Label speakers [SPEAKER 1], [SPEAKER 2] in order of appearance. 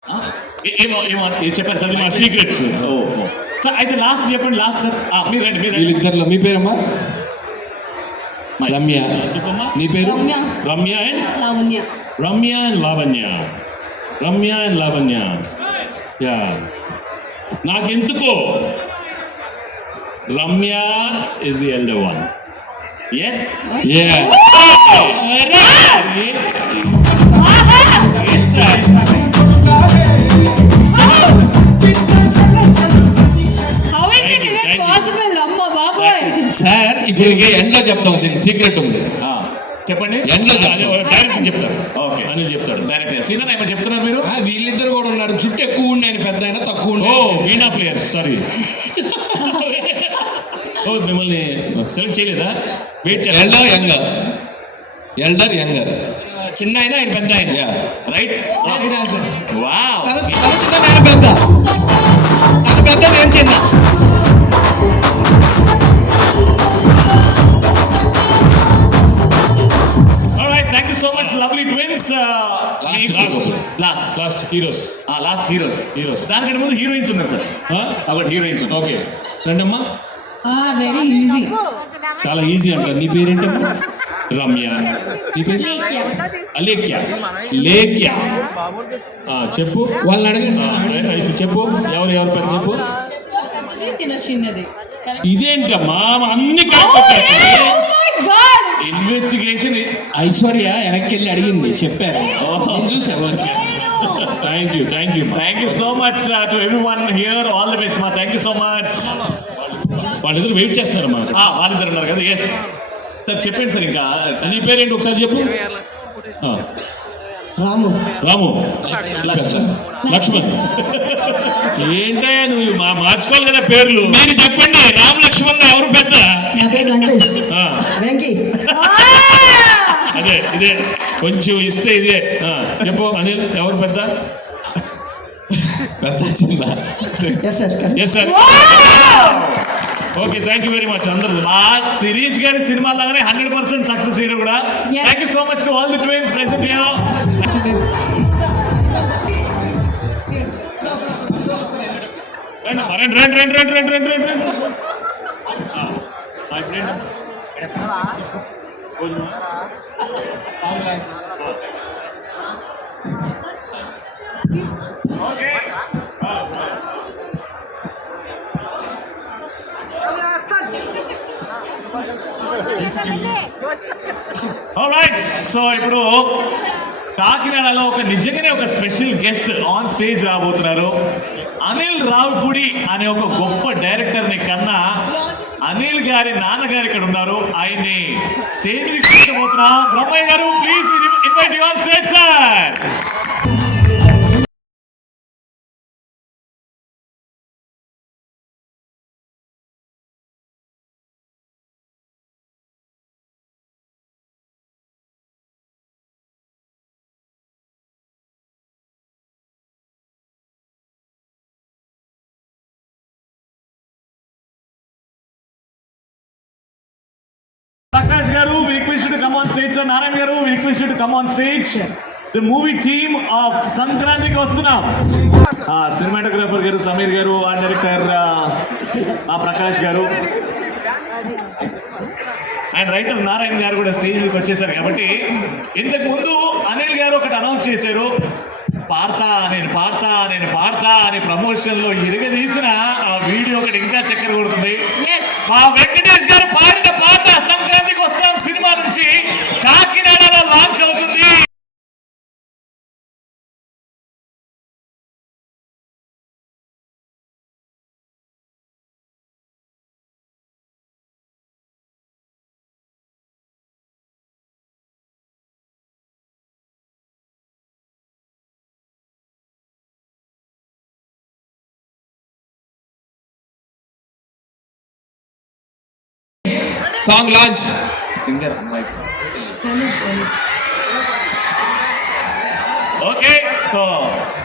[SPEAKER 1] ఏమో ఏమో చెప్పారు సార్ మా సీక్రెట్స్. ఓ సార్ అయితే లాస్ట్ చెప్పండి లాస్ట్ సార్. మీరు రండి మీరు
[SPEAKER 2] వీళ్ళిద్దరిలో మీ పేరమ్మా? రమ్య.
[SPEAKER 1] చెప్పమ్మా
[SPEAKER 2] నీ పేరు?
[SPEAKER 1] Ramya and
[SPEAKER 3] Lavanya.
[SPEAKER 1] Ramya and Lavanya. Ramya and Lavanya. Yeah నాకెందుకో Ramya is the elder one. Yes yeah
[SPEAKER 2] sir ఇప్పుడు ఎండ్లో చెప్తాం, దీనికి సీక్రెట్ ఉంది.
[SPEAKER 1] చెప్పండి.
[SPEAKER 2] ఎండ్లో
[SPEAKER 1] డైరెక్ట్ చెప్తారు. ఓకే అనిల్ చెప్తాడు డైరెక్ట్. సీనియర్ ఏమో చెప్తున్నారు మీరు?
[SPEAKER 2] వీళ్ళిద్దరు కూడా ఉన్నారు, చుట్టూ ఎక్కువ ఉండే ఆయన, పెద్ద అయినా తక్కువ ఉండే.
[SPEAKER 1] Veena players sorry. మిమ్మల్ని సెలెక్ట్ చేయలేదా? వెయిట్ చేయాలి.
[SPEAKER 2] Elder younger. Elder younger.
[SPEAKER 1] చిన్న అయినా ఆయన పెద్ద అయినా రైట్. వావ్
[SPEAKER 2] తన చిన్న నేను పెద్ద, తన పెద్ద నేను చిన్న.
[SPEAKER 1] Thank you so much, lovely twins. Last heroes. Last heroes. దానికంటే ముందు హీరోయిన్స్ ఉన్నారు సార్. అక్కడ హీరోయిన్స్. ఓకే రండమ్మా.
[SPEAKER 3] Very easy.
[SPEAKER 1] చాలా ఈజీ అంటారు. నీ పేరేంటమ్మా? రమ్య. నీ పేరు? అలేఖ్య. లేఖ్య. చెప్పు. వాళ్ళని అడగండి. చెప్పు ఎవరు పేరు చెప్పు. ఇదేంటమ్మా అన్ని ఇన్వెస్టిగేషన్. ఐశ్వర్య వెనక్కి వెళ్ళి అడిగింది, చెప్పారు, చూసాను. Thank you so much to everyone here. All the best మా. Thank you so much. వాళ్ళిద్దరు వెయిట్ చేస్తున్నారు మా. వాళ్ళిద్దరు ఉన్నారు కదా. ఎస్ సార్ చెప్పండి సార్. ఇంకా నీ పేరేంటి ఒకసారి చెప్పు. రాము. లక్ష్మణ్. ఏంటయ్యా నువ్వు మార్చుకోవాలి కదా పేర్లు. మీరు చెప్పండి. రామ్ లక్ష్మణ్ ఎవరు పెద్ద? అదే ఇదే కొంచెం ఇస్తే ఇదే. చెప్పు అనిల్ ఎవరు పెద్ద? పెద్ద చిన్న. Yes sir. Okay thank you very much అందరూ. మా శిరీష్ గారి సినిమా లాగానే 100% సక్సెస్ చేయడం కూడా. Thank you so much to all the twins present here. రండి. ఆల్రైట్ సో ఇప్పుడు కాకినాడలో నిజంగానే ఒక స్పెషల్ గెస్ట్ ఆన్ స్టేజ్ రాబోతున్నారు. అనిల్ రావుపూడి అనే ఒక గొప్ప డైరెక్టర్ ని కన్నా అనిల్ గారి నాన్నగారు ఇక్కడ ఉన్నారు. ఆయన్ని స్టేజ్ మీద తీసుకుపోతున్నాం. Brahmayya garu please invite you on stage sir. Prakash Garu, we request you to come on stage, sir. Narayan Garu, we request you to come on stage. The movie team of Sankranti Kostunam. Cinematographer Garu, Samir Garu, art director Prakash Garu. And writer Narayana garu కూడా stage మీదకి వచ్చేసారు. కాబట్టి ఇంతకు ముందు అనిల్ గారు ఒకటి announce చేశారు. పాడతా అని ప్రమోషన్ లో ఇరగదీసిన ఆ వీడియో ఒకటి ఇంకా చక్కెర కొడుతుంది. మా వెంకటేష్ గారు పాడిన పాట సంక్రాంతికి వస్తాం సినిమా నుంచి కాకినాడలో లాంచ్ అవుతుంది.
[SPEAKER 2] Song launch.
[SPEAKER 1] Singer okay so